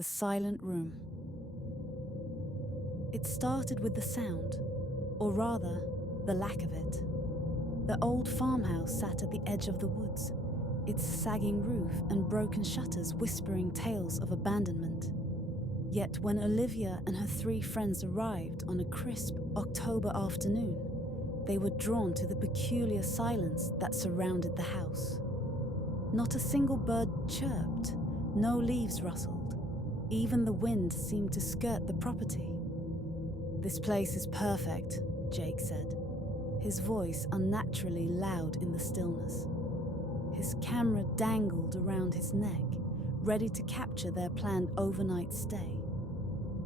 the silent room. It started with the sound, or rather, the lack of it. The old farmhouse sat at the edge of the woods, its sagging roof and broken shutters whispering tales of abandonment. Yet when Olivia and her 3 friends arrived on a crisp October afternoon, they were drawn to the peculiar silence that surrounded the house. Not a single bird chirped, no leaves rustled. Even the wind seemed to skirt the property. "This place is perfect," Jake said, his voice unnaturally loud in the stillness. His camera dangled around his neck, ready to capture their planned overnight stay.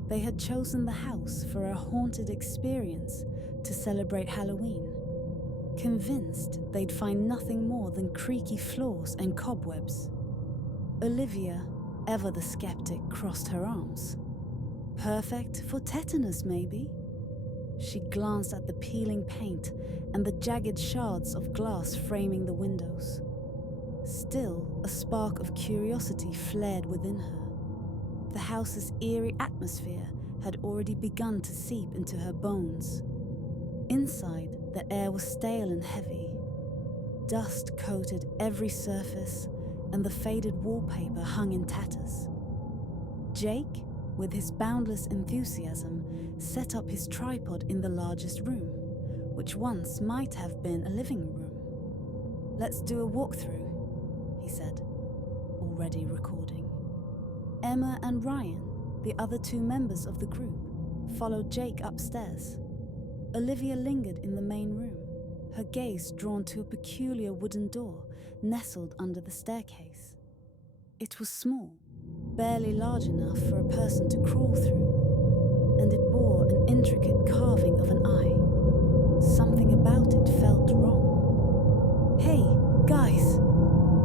They had chosen the house for a haunted experience to celebrate Halloween, convinced they'd find nothing more than creaky floors and cobwebs. Olivia, ever the skeptic, crossed her arms. Perfect for tetanus, maybe? She glanced at the peeling paint and the jagged shards of glass framing the windows. Still, a spark of curiosity flared within her. The house's eerie atmosphere had already begun to seep into her bones. Inside, the air was stale and heavy. Dust coated every surface, and the faded wallpaper hung in tatters. Jake, with his boundless enthusiasm, set up his tripod in the largest room, which once might have been a living room. "Let's do a walkthrough," he said, already recording. Emma and Ryan, the other 2 members of the group, followed Jake upstairs. Olivia lingered in the main room, her gaze drawn to a peculiar wooden door nestled under the staircase. It was small, barely large enough for a person to crawl through, and it bore an intricate carving of an eye. Something about it felt wrong. "Hey, guys,"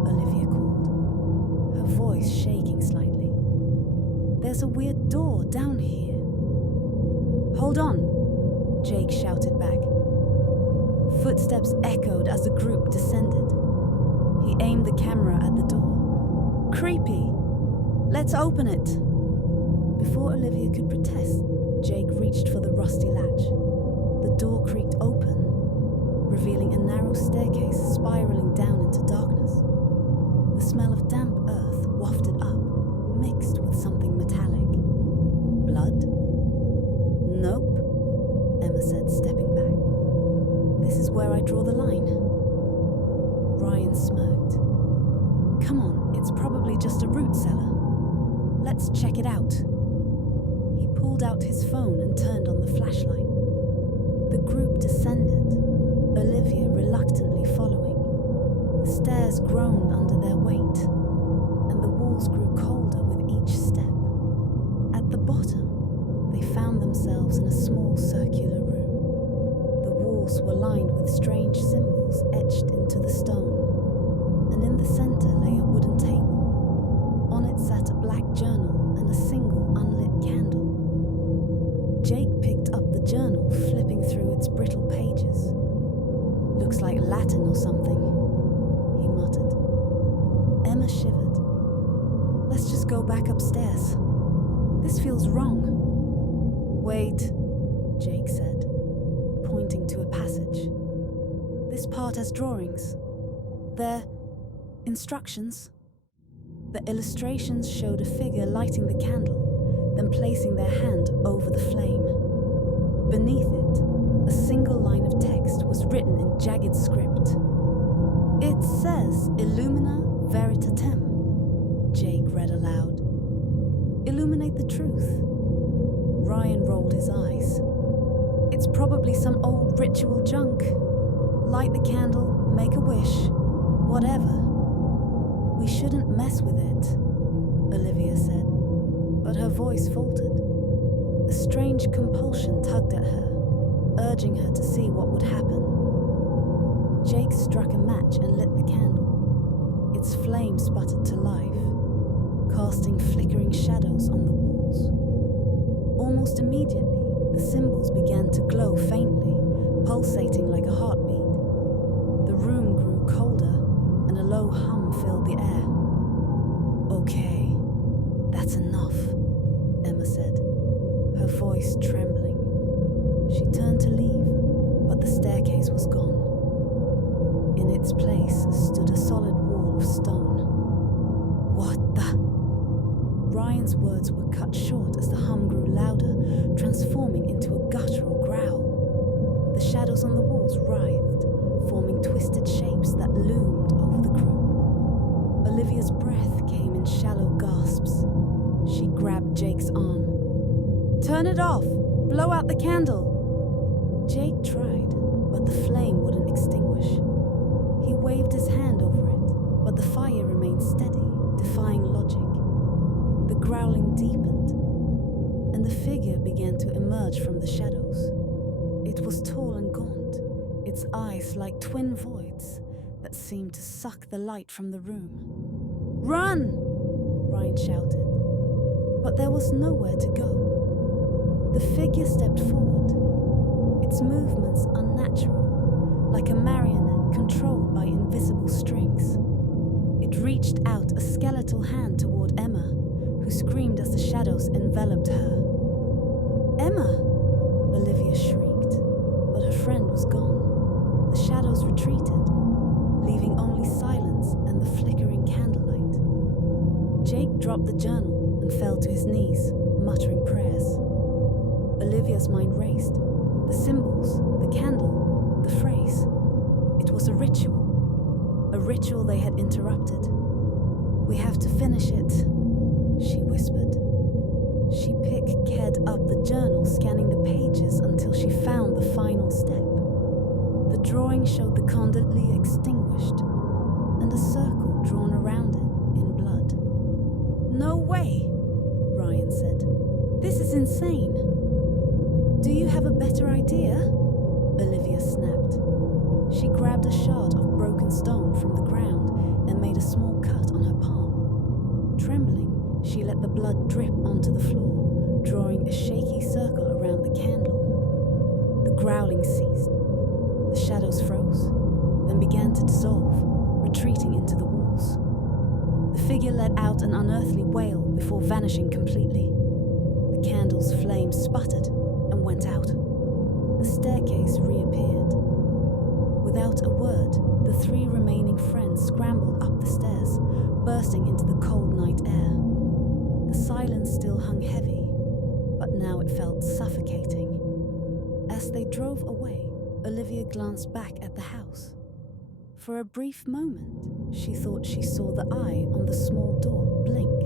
Olivia called, her voice shaking slightly. "There's a weird door down here." "Hold on," Jake shouted back. Footsteps echoed as the group descended. He aimed the camera at the door. "Creepy. Let's open it." Before Olivia could protest, Jake reached for the rusty latch. The door creaked open, revealing a narrow staircase spiraling down into darkness. The smell of damp earth wafted up, mixed with something metallic. "Blood?" "Nope," Emma said, stepping back. "This is where I draw the line." Ryan smirked. "Come on, it's probably just a root cellar. Let's check it out." He pulled out his phone and turned on the flashlight. The group descended, Olivia reluctantly following. The stairs groaned under their weight, and the walls grew colder with each step. At the bottom, they found themselves in a small circular room. The walls were lined with strange symbols etched into the stone, and in the center lay a wooden table. On it sat a black journal and a single unlit candle. Jake picked up the journal, flipping through its brittle pages. "Looks like Latin or something," he muttered. Emma shivered. "Let's just go back upstairs. This feels wrong." "Wait," Jake said, pointing to a passage. "This part has drawings. They're instructions." The illustrations showed a figure lighting the candle, then placing their hand over the flame. Beneath it, a single line of text was written in jagged script. "It says Illumina Veritatem," Jake read aloud. "Illuminate the truth." Ryan rolled his eyes. "It's probably some old ritual junk. Light the candle, make a wish, whatever." "We shouldn't mess with it," Olivia said, but her voice faltered. A strange compulsion tugged at her, urging her to see what would happen. Jake struck a match and lit the candle. Its flame sputtered to life, casting flickering shadows on the walls. Almost immediately, the symbols began to glow faintly, pulsating like a heartbeat. The room grew colder, and a low hum filled the air. "Okay, that's enough," Enough, Emma said, her voice trembling. She turned to leave, but the staircase was gone. In its place stood a solid wall of stone. What the? Ryan's words were cut short as the hum grew louder, transforming into a guttural growl. The shadows on the walls writhed, forming twisted shapes that loomed over the group. Olivia's breath came in shallow gasps. She grabbed Jake's arm. "Turn it off! Blow out the candle!" Jake tried, but the flame wouldn't extinguish. He waved his hand over it, but the fire remained steady, defying logic. The growling deepened, and the figure began to emerge from the shadows. It was tall and gaunt, its eyes like twin voids that seemed to suck the light from the room. "Run!" Ryan shouted, but there was nowhere to go. The figure stepped forward, its movements unnatural, like a marionette controlled by invisible strings. It reached out a skeletal hand toward Emma, who screamed as the shadows enveloped her. "Emma!" Olivia shrieked, but her friend was gone. The shadows retreated, leaving only silence and the flickering candlelight. Jake dropped the journal and fell to his knees, muttering prayers. Olivia's mind raced. The symbols, the candle, the phrase. It was a ritual they had interrupted. "We have to finish it," she whispered. She picked up the journal, scanning the pages until she found the final step. The drawing showed the candle extinguished and a circle drawn around it in blood. "No way," Ryan said. "This is insane." "Do you have a better idea?" Olivia snapped. She grabbed a shard of broken stone from the ground and made a small cut on her palm. Trembling, she let the blood drip onto the floor, drawing a shaky circle around the candle. The growling ceased. The shadows froze, then began to dissolve, retreating into the walls. The figure let out an unearthly wail before vanishing completely. The candle's flame sputtered and went out. The staircase reappeared. Without a word, the three remaining friends scrambled up the stairs, bursting into the cold night air. The silence still hung heavy, but now it felt suffocating. As they drove away, Olivia glanced back at the house. For a brief moment, she thought she saw the eye on the small door blink.